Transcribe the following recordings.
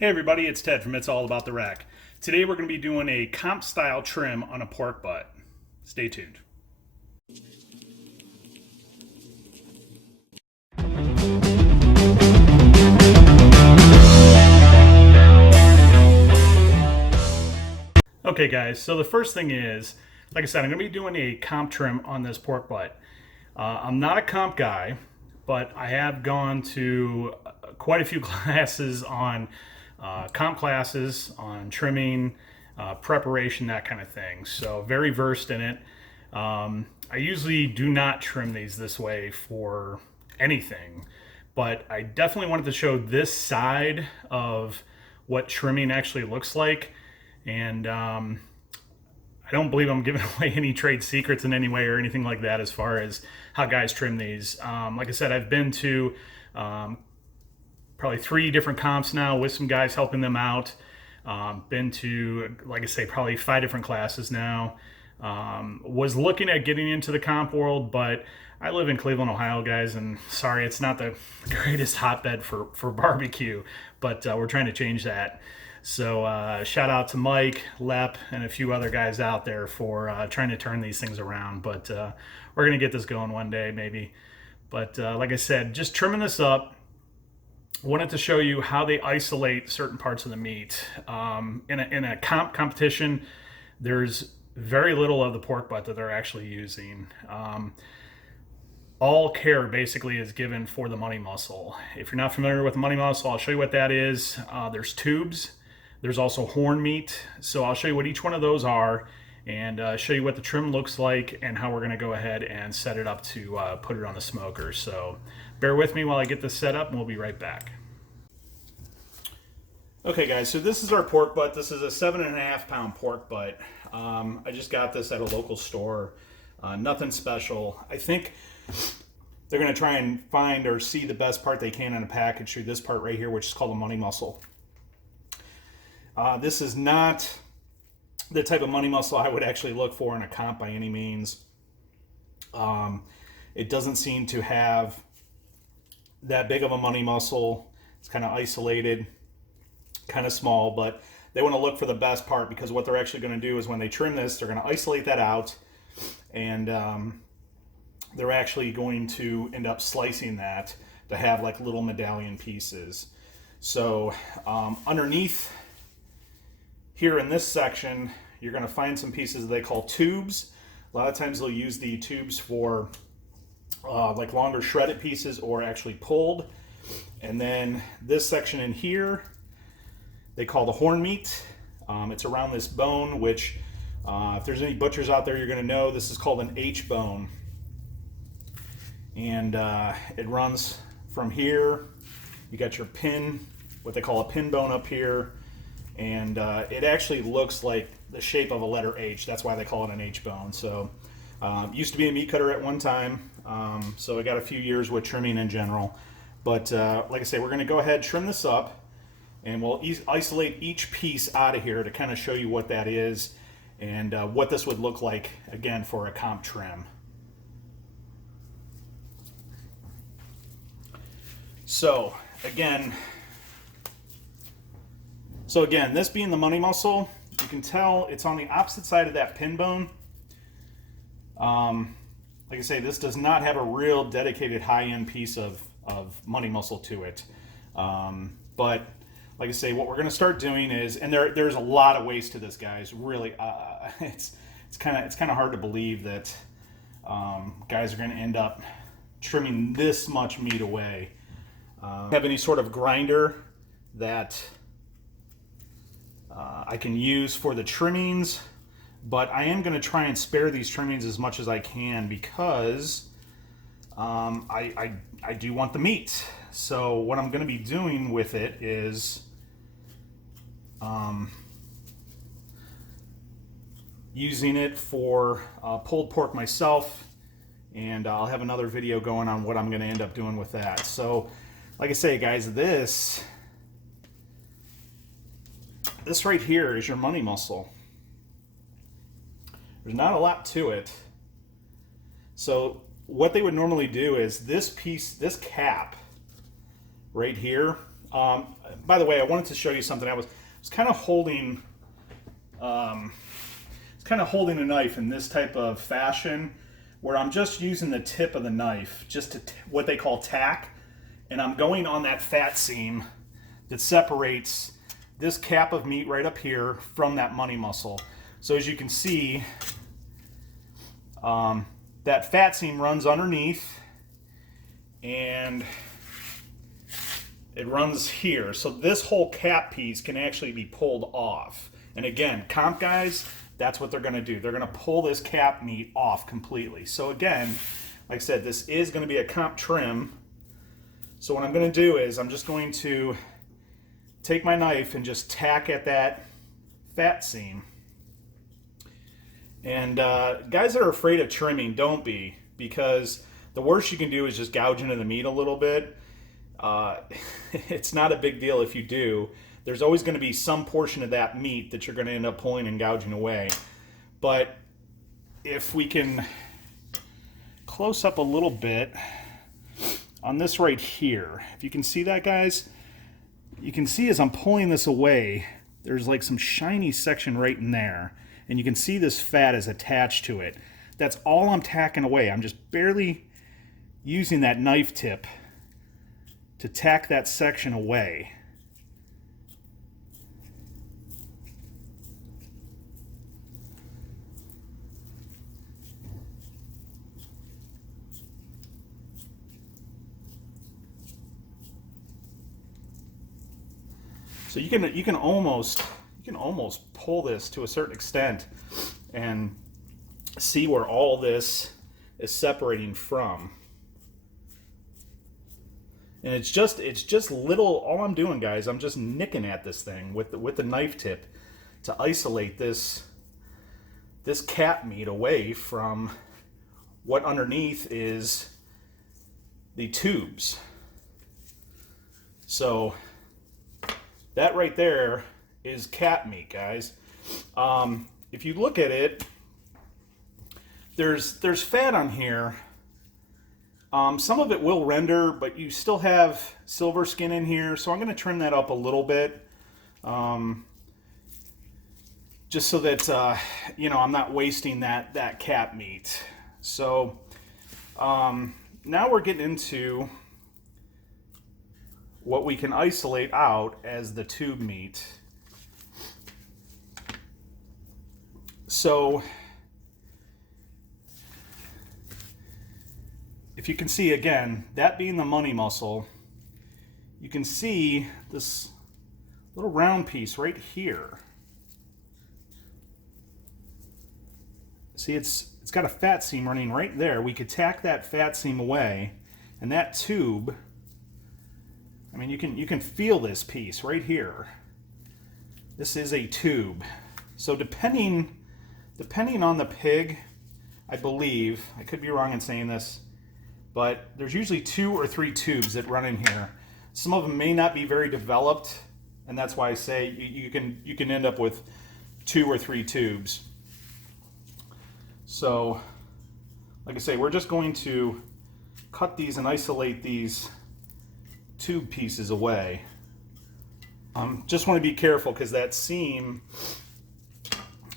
Hey everybody, it's Ted from It's All About the Rack. Today we're going to be doing a comp style trim on a pork butt. Stay tuned. Okay guys, so the first thing is, like I said, I'm going to be doing a comp trim on this pork butt. I'm not a comp guy, but I have gone to quite a few classes on comp classes, on trimming, preparation, that kind of thing. So very versed in it. I usually do not trim these this way for anything, but I definitely wanted to show this side of what trimming actually looks like. And I don't believe I'm giving away any trade secrets in any way or anything like that as far as how guys trim these. Like I said, I've been to probably 3 different comps now with some guys helping them out. Been to, like I say, probably 5 different classes now. Was looking at getting into the comp world, but I live in Cleveland, Ohio, guys, and sorry, it's not the greatest hotbed for barbecue, but we're trying to change that. So shout out to Mike, Lep, and a few other guys out there for trying to turn these things around. But we're going to get this going one day, maybe. But like I said, just trimming this up. Wanted to show you how they isolate certain parts of the meat. In a competition, there's very little of the pork butt that they're actually using. All care basically is given for the money muscle. If you're not familiar with the money muscle, I'll show you what that is. There's tubes. There's also horn meat. So I'll show you what each one of those are and show you what the trim looks like and how we're going to go ahead and set it up to put it on the smoker. So bear with me while I get this set up and we'll be right back. Okay guys, so this is our pork butt. This is a 7.5 pound pork butt. I just got this at a local store. Nothing special. I think they're going to try and find or see the best part they can in a package through this part right here, which is called a money muscle. This is not the type of money muscle I would actually look for in a comp by any means. It doesn't seem to have that big of a money muscle. It's kind of isolated, kind of small, but they want to look for the best part because what they're actually going to do is when they trim this, they're going to isolate that out and they're actually going to end up slicing that to have like little medallion pieces. So underneath here in this section, you're going to find some pieces they call tubes. A lot of times they'll use the tubes for like longer shredded pieces or actually pulled. And then this section in here, they call the horn meat. It's around this bone, which if there's any butchers out there, you're going to know this is called an H bone. And it runs from here. You got your pin, what they call a pin bone up here. And it actually looks like the shape of a letter H. That's why they call it an H bone. So used to be a meat cutter at one time. So I got a few years with trimming in general. But like I say, we're going to go ahead, trim this up. And we'll isolate each piece out of here to kind of show you what that is and what this would look like, again, for a comp trim. So again, this being the money muscle, you can tell it's on the opposite side of that pin bone. Like I say, this does not have a real dedicated high-end piece of money muscle to it. But like I say, what we're going to start doing is, and there's a lot of ways to this, guys. Really, it's kind of hard to believe that guys are going to end up trimming this much meat away. Have any sort of grinder that I can use for the trimmings, but I am going to try and spare these trimmings as much as I can because I do want the meat. So what I'm going to be doing with it is using it for pulled pork myself, and I'll have another video going on what I'm going to end up doing with that. So like I say, guys, this right here is your money muscle. There's not a lot to it. So what they would normally do is this piece, this cap right here, By the way, I wanted to show you something. I was kind of holding, a knife in this type of fashion, where I'm just using the tip of the knife, just to what they call tack, and I'm going on that fat seam that separates this cap of meat right up here from that money muscle. So as you can see, that fat seam runs underneath, and it runs here. So this whole cap piece can actually be pulled off. And again, comp guys, that's what they're gonna do. They're gonna pull this cap meat off completely. So again, like I said, this is gonna be a comp trim. So what I'm gonna do is I'm just going to take my knife and just tack at that fat seam. And guys that are afraid of trimming, don't be, because the worst you can do is just gouge into the meat a little bit. It's not a big deal if you do. There's always going to be some portion of that meat that you're going to end up pulling and gouging away. But if we can close up a little bit on this right here, if you can see that, guys, you can see as I'm pulling this away, there's like some shiny section right in there. And you can see this fat is attached to it. That's all I'm tacking away. I'm just barely using that knife tip to tack that section away. So you can almost pull this to a certain extent and see where all this is separating from. And it's just little. All I'm doing, guys, I'm just nicking at this thing with the knife tip to isolate this cap meat away from what underneath is the tubes. So that right there is cap meat, guys. If you look at it, there's fat on here. Some of it will render, but you still have silver skin in here, so I'm going to trim that up a little bit, just so that I'm not wasting that cap meat. So now we're getting into what we can isolate out as the tube meat. So if you can see, again, that being the money muscle, you can see this little round piece right here. See, it's got a fat seam running right there. We could tack that fat seam away, and that tube, I mean, you can feel this piece right here. This is a tube. So depending on the pig, I believe, I could be wrong in saying this, but there's usually 2 or 3 tubes that run in here. Some of them may not be very developed, and that's why I say you can end up with 2 or 3 tubes. So, like I say, we're just going to cut these and isolate these tube pieces away. Just want to be careful because that seam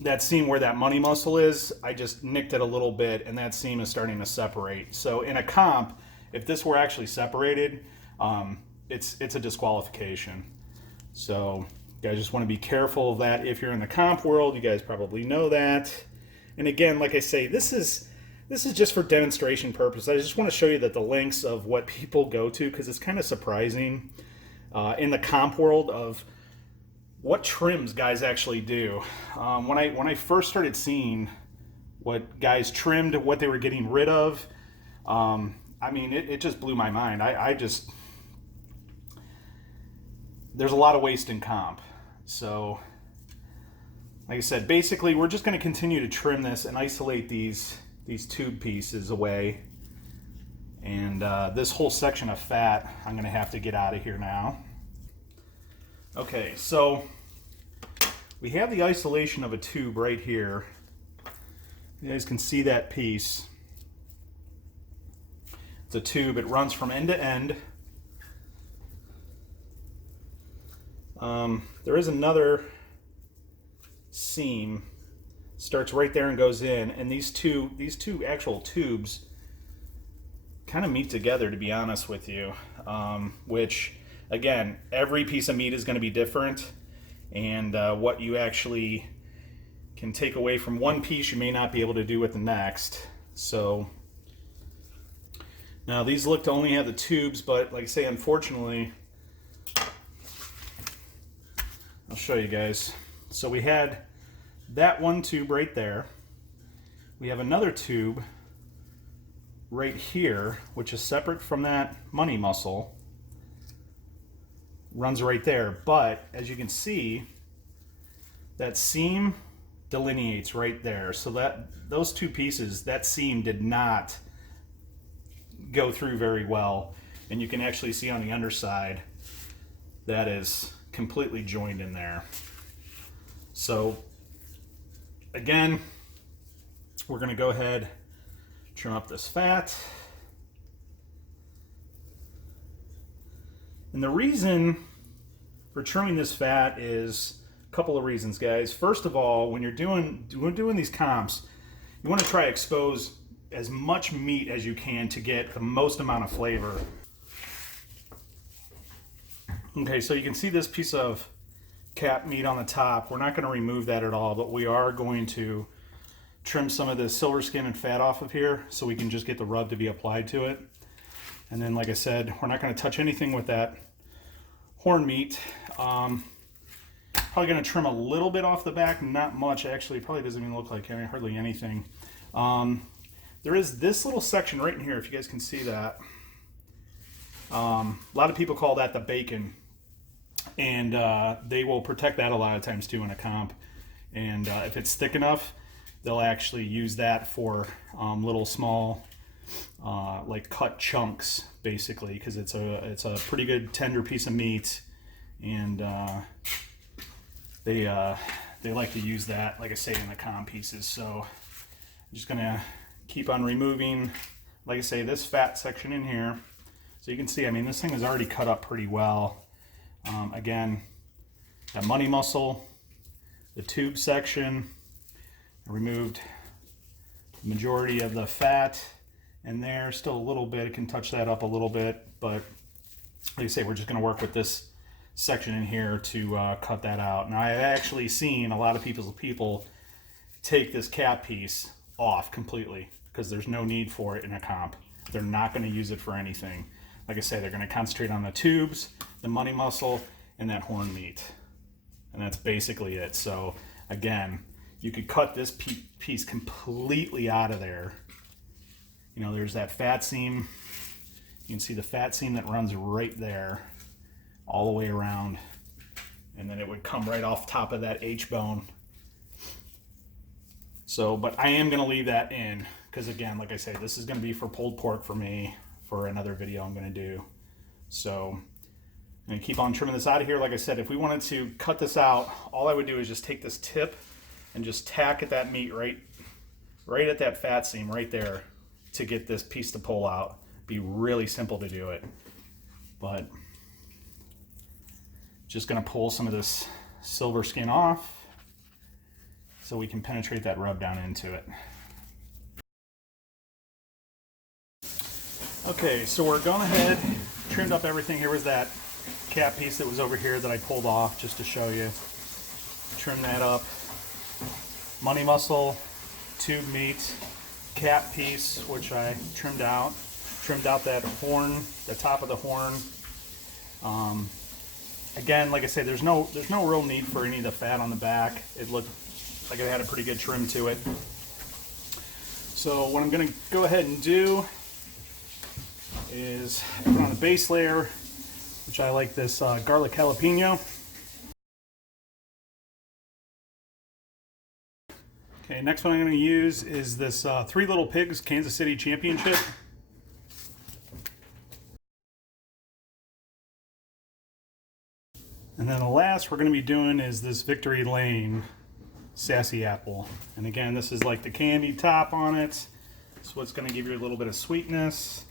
where that money muscle is, I just nicked it a little bit, and that seam is starting to separate. So in a comp, if this were actually separated, it's a disqualification. So you guys just want to be careful of that. If you're in the comp world, you guys probably know that. And again, like I say, this is just for demonstration purposes. I just want to show you that the lengths of what people go to, because it's kind of surprising in the comp world of what trims guys actually do. When I first started seeing what guys trimmed, what they were getting rid of, I mean, it just blew my mind. There's a lot of waste in comp. So, like I said, basically we're just going to continue to trim this and isolate these tube pieces away. And this whole section of fat, I'm going to have to get out of here now. Okay, so we have the isolation of a tube right here. You guys can see that piece. It's a tube. It runs from end to end. There is another seam, starts right there and goes in, and these two actual tubes kind of meet together, to be honest with you, which again, every piece of meat is going to be different, and what you actually can take away from one piece you may not be able to do with the next. So now these look to only have the tubes, but like I say, unfortunately, I'll show you guys. So we had that one tube right there. We have another tube right here, which is separate from that money muscle. Runs right there, but as you can see, that seam delineates right there. So that those two pieces, that seam did not go through very well, and you can actually see on the underside that is completely joined in there. So again, we're going to go ahead, trim up this fat. And the reason for trimming this fat is a couple of reasons, guys. First of all, when you're doing these comps, you want to try to expose as much meat as you can to get the most amount of flavor. Okay, so you can see this piece of cap meat on the top. We're not going to remove that at all, but we are going to trim some of the silver skin and fat off of here so we can just get the rub to be applied to it. And then, like I said, we're not going to touch anything with that horn meat. Probably going to trim a little bit off the back, not much actually. Probably doesn't even look like hardly anything. There is this little section right in here, if you guys can see that. A lot of people call that the bacon, and they will protect that a lot of times too in a comp. And if it's thick enough, they'll actually use that for little small like cut chunks, basically, because it's a pretty good tender piece of meat, and they like to use that, like I say, in the comp pieces. So I'm just gonna keep on removing, like I say, this fat section in here. So you can see, I mean, this thing is already cut up pretty well. Again, that money muscle, the tube section, I removed the majority of the fat in there. Still a little bit, it can touch that up a little bit, but like I say, we're just going to work with this section in here to cut that out. Now, I've actually seen a lot of people take this cap piece off completely because there's no need for it in a comp. They're not going to use it for anything. Like I say, they're going to concentrate on the tubes, the money muscle, and that horn meat. And that's basically it. So again, you could cut this piece completely out of there. You know, there's that fat seam. You can see the fat seam that runs right there all the way around. And then it would come right off top of that H-bone. So, but I am going to leave that in because, again, like I say, this is going to be for pulled pork for me for another video I'm going to do. So I'm going to keep on trimming this out of here. Like I said, if we wanted to cut this out, all I would do is just take this tip and just tack at that meat right at that fat seam right there to get this piece to pull out. Be really simple to do it. But just going to pull some of this silver skin off so we can penetrate that rub down into it. Okay, so we're going ahead, trimmed up everything. Here was that cap piece that was over here that I pulled off just to show you. Trim that up. Money muscle, tube meat, cap piece, which I trimmed out. Trimmed out that horn, the top of the horn. Again, like I say, there's no real need for any of the fat on the back. It looked like it had a pretty good trim to it. So what I'm going to go ahead and do is put on the base layer, which I like this garlic jalapeno. Okay, next one I'm going to use is this Three Little Pigs Kansas City Championship. And then the last we're going to be doing is this Victory Lane Sassy Apple. And again, this is like the candy top on it. It's what's going to give you a little bit of sweetness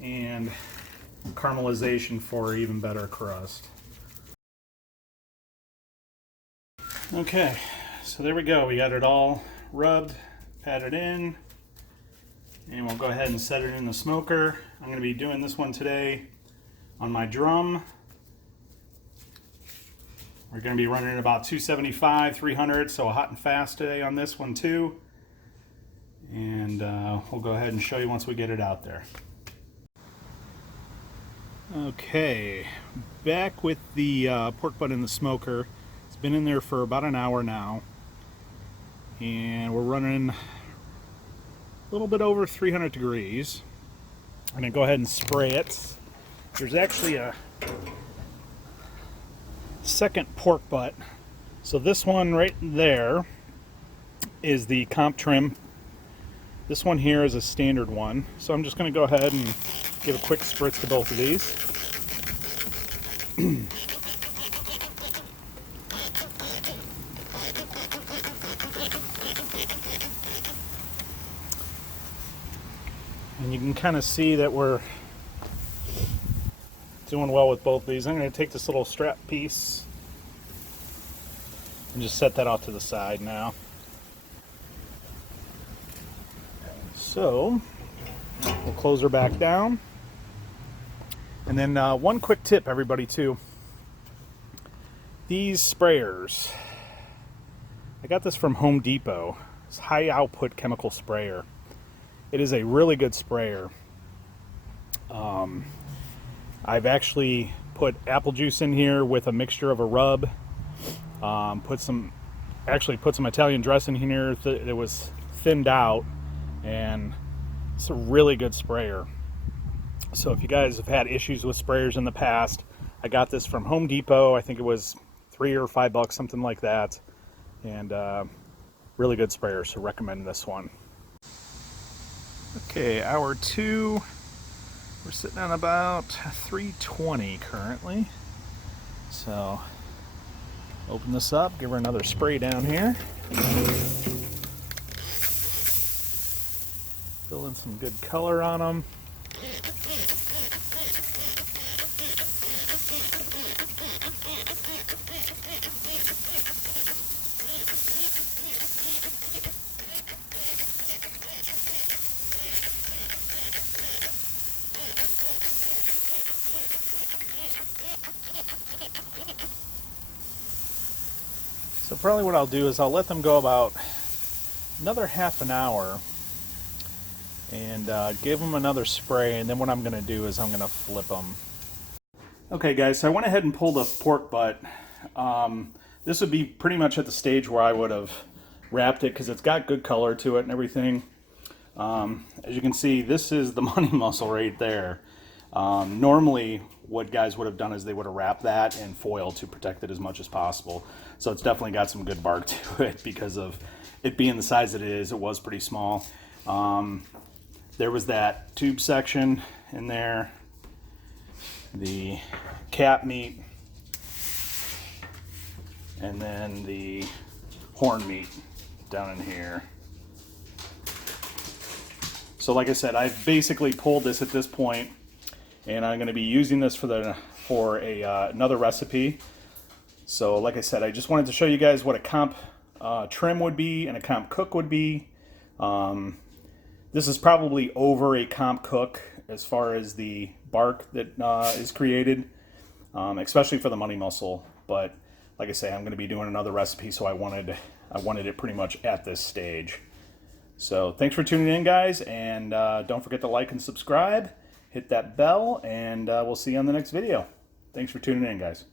and caramelization for even better crust. Okay, so there we go. We got it all rubbed, patted in, and we'll go ahead and set it in the smoker. I'm going to be doing this one today on my drum. We're going to be running about 275, 300, so hot and fast today on this one too. And we'll go ahead and show you once we get it out there. Okay, back with the pork butt in the smoker. It's been in there for about an hour now, and we're running a little bit over 300 degrees. I'm going to go ahead and spray it. There's actually a second pork butt. So this one right there is the comp trim. This one here is a standard one. So I'm just going to go ahead and give a quick spritz to both of these. And you can kind of see that we're doing well with both of these. I'm going to take this little strap piece and just set that off to the side now. So we'll close her back down. And then one quick tip, everybody, too. These sprayers, I got this from Home Depot. It's high output chemical sprayer. It is a really good sprayer. I've actually put apple juice in here with a mixture of a rub. Put some Italian dressing in here that it was thinned out, and it's a really good sprayer. So if you guys have had issues with sprayers in the past, I got this from Home Depot. I think it was $3 or $5, something like that, and really good sprayer. So recommend this one. Okay, hour 2. We're sitting on about 320 currently. So open this up, give her another spray down here. Fill in some good color on them. So probably what I'll do is I'll let them go about another half an hour and give them another spray, and then what I'm going to do is I'm going to flip them. Okay guys, so I went ahead and pulled a pork butt. This would be pretty much at the stage where I would have wrapped it because it's got good color to it and everything. As you can see, this is the money muscle right there. Normally what guys would have done is they would have wrapped that in foil to protect it as much as possible. So it's definitely got some good bark to it because of it being the size that it is. It was pretty small. There was that tube section in there, the cap meat, and then the horn meat down in here. So like I said, I've basically pulled this at this point, and I'm going to be using this for another recipe. So like I said, I just wanted to show you guys what a comp trim would be and a comp cook would be. This is probably over a comp cook as far as the bark that is created, especially for the money muscle. But like I say, I'm going to be doing another recipe, so I wanted it pretty much at this stage. So thanks for tuning in, guys, and don't forget to like and subscribe. Hit that bell, and we'll see you on the next video. Thanks for tuning in, guys.